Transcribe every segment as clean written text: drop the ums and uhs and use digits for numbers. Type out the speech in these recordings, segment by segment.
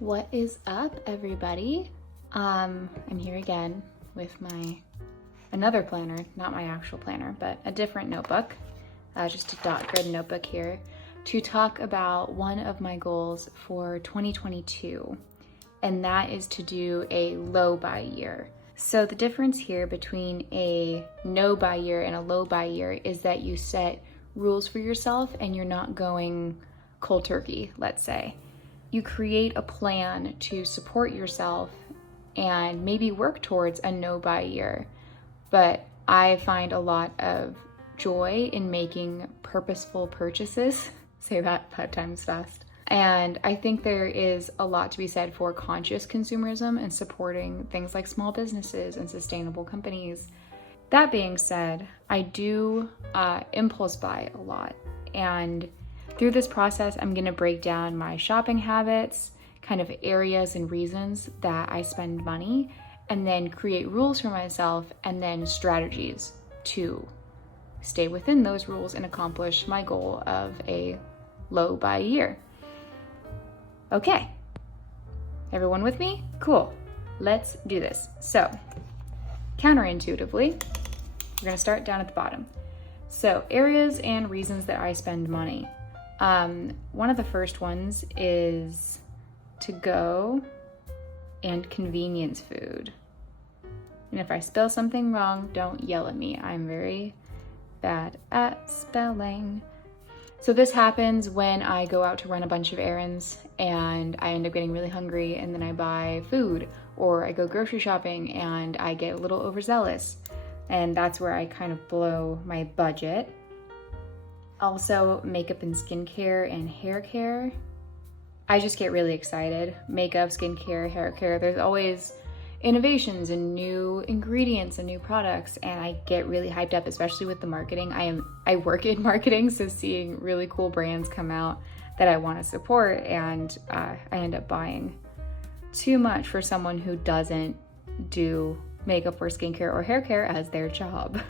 What is up, everybody? I'm here again with another planner, not my actual planner, but a different notebook, just a dot grid notebook here, to talk about one of my goals for 2022, and that is to do a low buy year. So the difference here between a no buy year and a low buy year is that you set rules for yourself and you're not going cold turkey, let's say. You create a plan to support yourself and maybe work towards a no buy year. But I find a lot of joy in making purposeful purchases. Say that 5 times fast. And I think there is a lot to be said for conscious consumerism and supporting things like small businesses and sustainable companies. That being said, I do impulse buy a lot. And through this process, I'm going to break down my shopping habits, kind of areas and reasons that I spend money, and then create rules for myself and then strategies to stay within those rules and accomplish my goal of a low buy year. Okay, everyone with me? Cool, let's do this. So, counterintuitively, we're gonna start down at the bottom. So, areas and reasons that I spend money. One of the first ones is to go and convenience food. And if I spell something wrong, don't yell at me. I'm very bad at spelling. So this happens when I go out to run a bunch of errands and I end up getting really hungry and then I buy food, or I go grocery shopping and I get a little overzealous, and that's where I kind of blow my budget. Also, makeup and skincare and hair care. I just get really excited. Makeup, skincare, hair care, there's always innovations and new ingredients and new products, and I get really hyped up, especially with the marketing. I work in marketing, so seeing really cool brands come out that I want to support, and I end up buying too much for someone who doesn't do makeup or skincare or hair care as their job.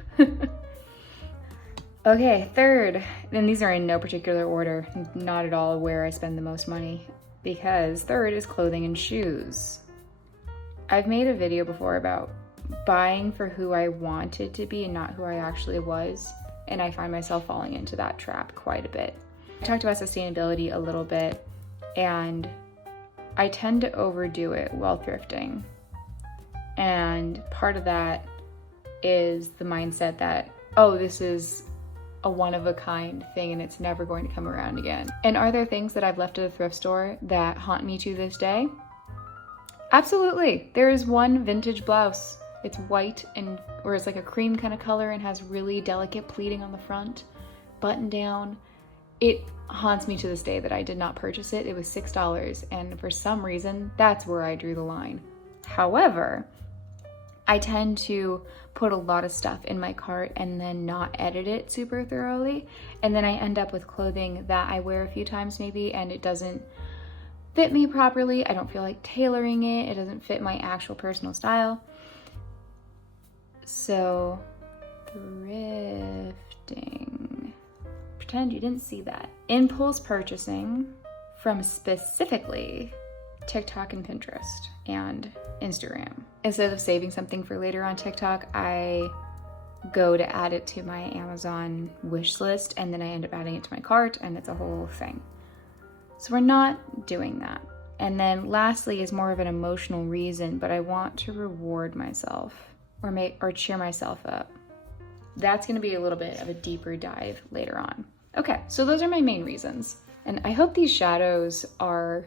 Okay, third, and these are in no particular order, not at all where I spend the most money, because third is clothing and shoes. I've made a video before about buying for who I wanted to be and not who I actually was, and I find myself falling into that trap quite a bit. I talked about sustainability a little bit, and I tend to overdo it while thrifting. And part of that is the mindset that, oh, this is a one-of-a-kind thing and it's never going to come around again. And are there things that I've left at a thrift store that haunt me to this day? Absolutely. There is one vintage blouse. It's white or it's like a cream kind of color and has really delicate pleating on the front, button down. It haunts me to this day that I did not purchase it. It was $6, and for some reason, that's where I drew the line. However, I tend to put a lot of stuff in my cart and then not edit it super thoroughly. And then I end up with clothing that I wear a few times maybe, and it doesn't fit me properly. I don't feel like tailoring it. It doesn't fit my actual personal style. So, thrifting. Pretend you didn't see that. Impulse purchasing from specifically TikTok and Pinterest and Instagram. Instead of saving something for later on TikTok, I go to add it to my Amazon wish list, and then I end up adding it to my cart, and it's a whole thing. So we're not doing that. And then lastly is more of an emotional reason, but I want to reward myself or cheer myself up. That's going to be a little bit of a deeper dive later on. Okay, so those are my main reasons. And I hope these shadows are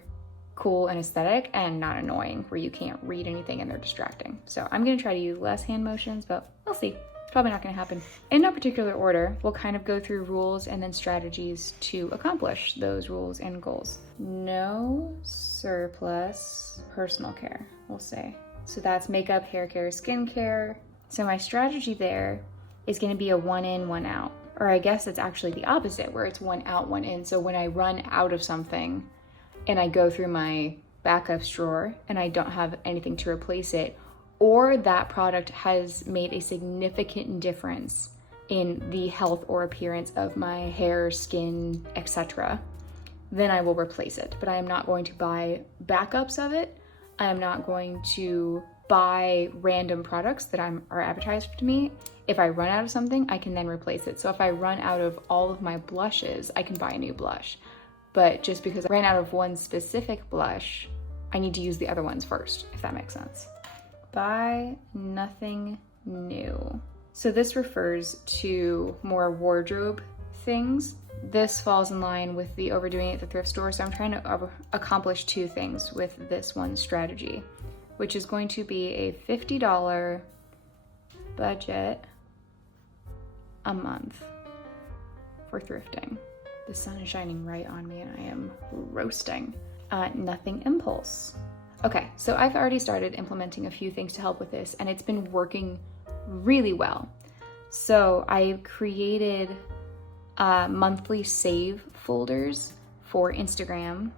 cool and aesthetic and not annoying where you can't read anything and they're distracting. So I'm gonna try to use less hand motions, but we'll see. It's probably not gonna happen. In no particular order, we'll kind of go through rules and then strategies to accomplish those rules and goals. No surplus personal care, we'll say. So that's makeup, hair care, skincare. So my strategy there is gonna be a one in, one out. Or I guess it's actually the opposite, where it's one out, one in. So when I run out of something, and I go through my backups drawer and I don't have anything to replace it, or that product has made a significant difference in the health or appearance of my hair, skin, etc., then I will replace it. But I am not going to buy backups of it. I am not going to buy random products that are advertised to me. If I run out of something, I can then replace it. So if I run out of all of my blushes, I can buy a new blush. But just because I ran out of one specific blush, I need to use the other ones first, if that makes sense. Buy nothing new. So this refers to more wardrobe things. This falls in line with the overdoing it at the thrift store. So I'm trying to accomplish two things with this one strategy, which is going to be a $50 budget a month for thrifting. The sun is shining right on me and I am roasting. Nothing impulse. Okay, so I've already started implementing a few things to help with this and it's been working really well. So I created monthly save folders for Instagram,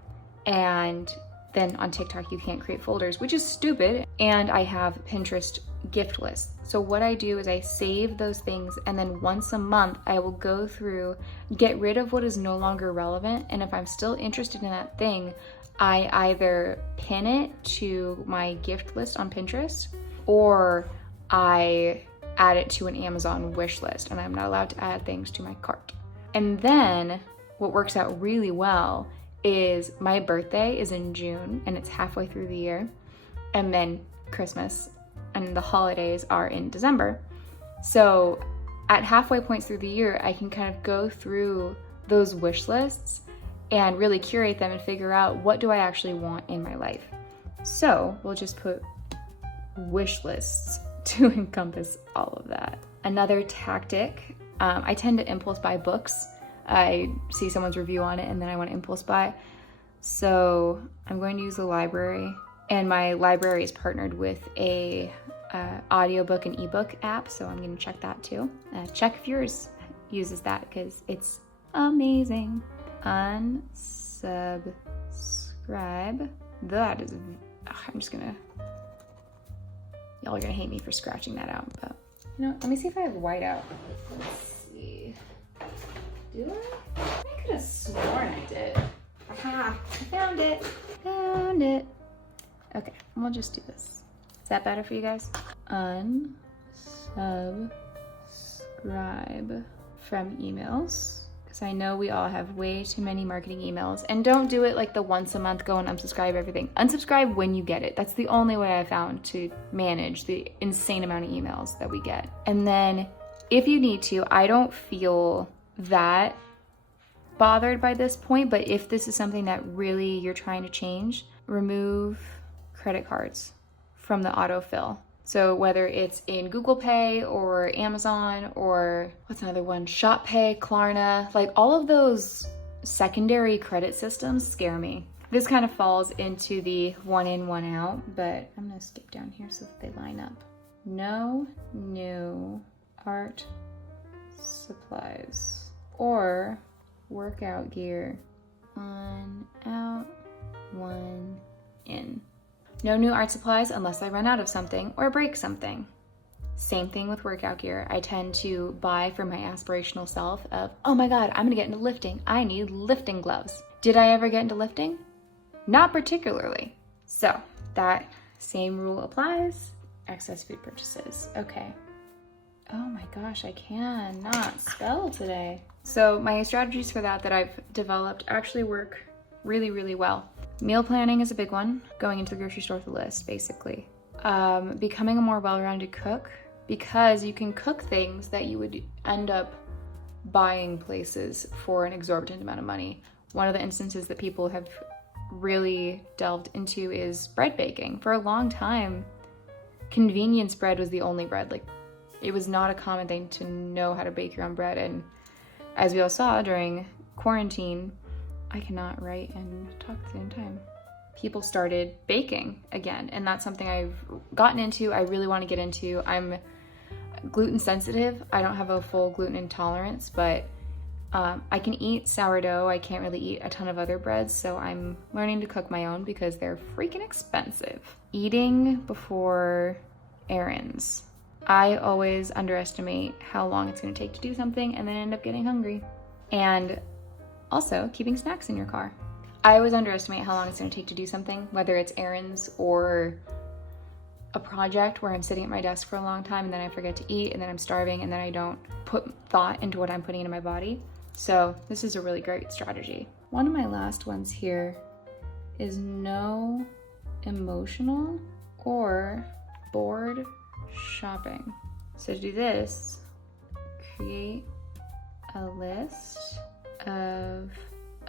and then on TikTok you can't create folders, which is stupid. And I have Pinterest gift lists. So what I do is I save those things, and then once a month I will go through, get rid of what is no longer relevant, and if I'm still interested in that thing, I either pin it to my gift list on Pinterest or I add it to an Amazon wish list, and I'm not allowed to add things to my cart. And then what works out really well is my birthday is in June and it's halfway through the year, and then Christmas and the holidays are in December. So at halfway points through the year, I can kind of go through those wish lists and really curate them and figure out what do I actually want in my life. So we'll just put wish lists to encompass all of that. Another tactic, I tend to impulse buy books. I see someone's review on it and then I want to impulse buy. So I'm going to use the library, and my library is partnered with a audiobook and ebook app, so I'm going to check that too. Check if yours uses that because it's amazing. Unsubscribe. That is, I'm just gonna, y'all are gonna hate me for scratching that out, but you know, let me see if I have whiteout. Let's see. Do I? I could have sworn I did. Aha! I found it. Found it. Okay, we'll just do this. Is that better for you guys? Unsubscribe from emails. Because I know we all have way too many marketing emails. And don't do it like the once a month go and unsubscribe everything. Unsubscribe when you get it. That's the only way I found to manage the insane amount of emails that we get. And then if you need to, I don't feel that bothered by this point, but if this is something that really you're trying to change, remove credit cards from the autofill. So whether it's in Google Pay or Amazon or what's another one, Shop Pay, Klarna, like all of those secondary credit systems scare me. This kind of falls into the one in, one out, but I'm gonna skip down here so that they line up. No new art supplies or workout gear. One out, one in. No new art supplies unless I run out of something or break something. Same thing with workout gear. I tend to buy for my aspirational self of, oh my God, I'm gonna get into lifting. I need lifting gloves. Did I ever get into lifting? Not particularly. So that same rule applies. Excess food purchases. Okay. Oh my gosh, I cannot spell today. So my strategies for that I've developed actually work really, really well. Meal planning is a big one, going into the grocery store with a list, basically. Becoming a more well-rounded cook, because you can cook things that you would end up buying places for an exorbitant amount of money. One of the instances that people have really delved into is bread baking. For a long time, convenience bread was the only bread. Like, it was not a common thing to know how to bake your own bread. And as we all saw during quarantine, I cannot write and talk at the same time. People started baking again, and that's something I've gotten into. I really want to get into. I'm gluten sensitive. I don't have a full gluten intolerance, but I can eat sourdough. I can't really eat a ton of other breads, so I'm learning to cook my own because they're freaking expensive. Eating before errands. I always underestimate how long it's going to take to do something and then end up getting hungry. And also, keeping snacks in your car. I always underestimate how long it's gonna take to do something, whether it's errands or a project where I'm sitting at my desk for a long time and then I forget to eat and then I'm starving and then I don't put thought into what I'm putting into my body. So this is a really great strategy. One of my last ones here is no emotional or bored shopping. So to do this, create a list of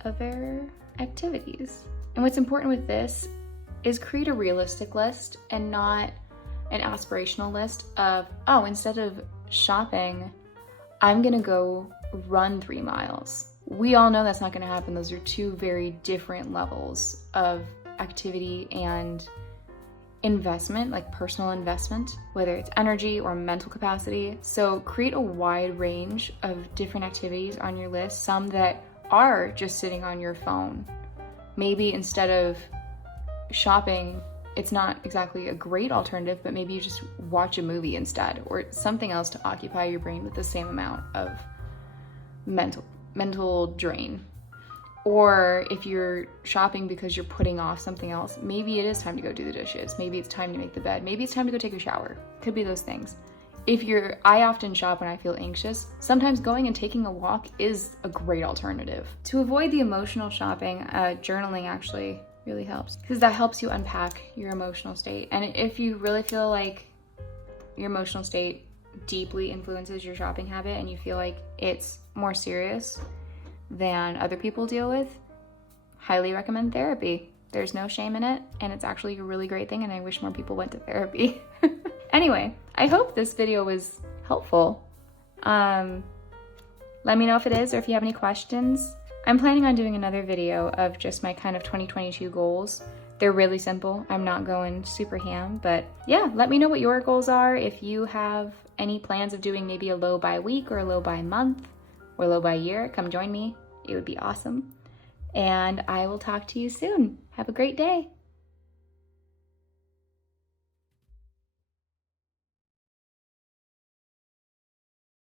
other activities. And what's important with this is create a realistic list and not an aspirational list of, oh, instead of shopping, I'm gonna go run 3 miles. We all know that's not gonna happen. Those are two very different levels of activity and investment, like personal investment, whether it's energy or mental capacity. So create a wide range of different activities on your list, some that are just sitting on your phone. Maybe instead of shopping, it's not exactly a great alternative, but maybe you just watch a movie instead, or something else to occupy your brain with the same amount of mental drain. Or if you're shopping because you're putting off something else, maybe it is time to go do the dishes. Maybe it's time to make the bed. Maybe it's time to go take a shower. Could be those things. I often shop when I feel anxious. Sometimes going and taking a walk is a great alternative. To avoid the emotional shopping, journaling actually really helps, because that helps you unpack your emotional state. And if you really feel like your emotional state deeply influences your shopping habit and you feel like it's more serious than other people deal with, highly recommend therapy. There's no shame in it, and it's actually a really great thing, and I wish more people went to therapy. Anyway, I hope this video was helpful. Let me know if it is, or if you have any questions. I'm planning on doing another video of just my kind of 2022 goals. They're really simple. I'm not going super ham, but yeah, let me know what your goals are. If you have any plans of doing maybe a low by week or a low by month or low by year, come join me. It would be awesome. And I will talk to you soon. Have a great day.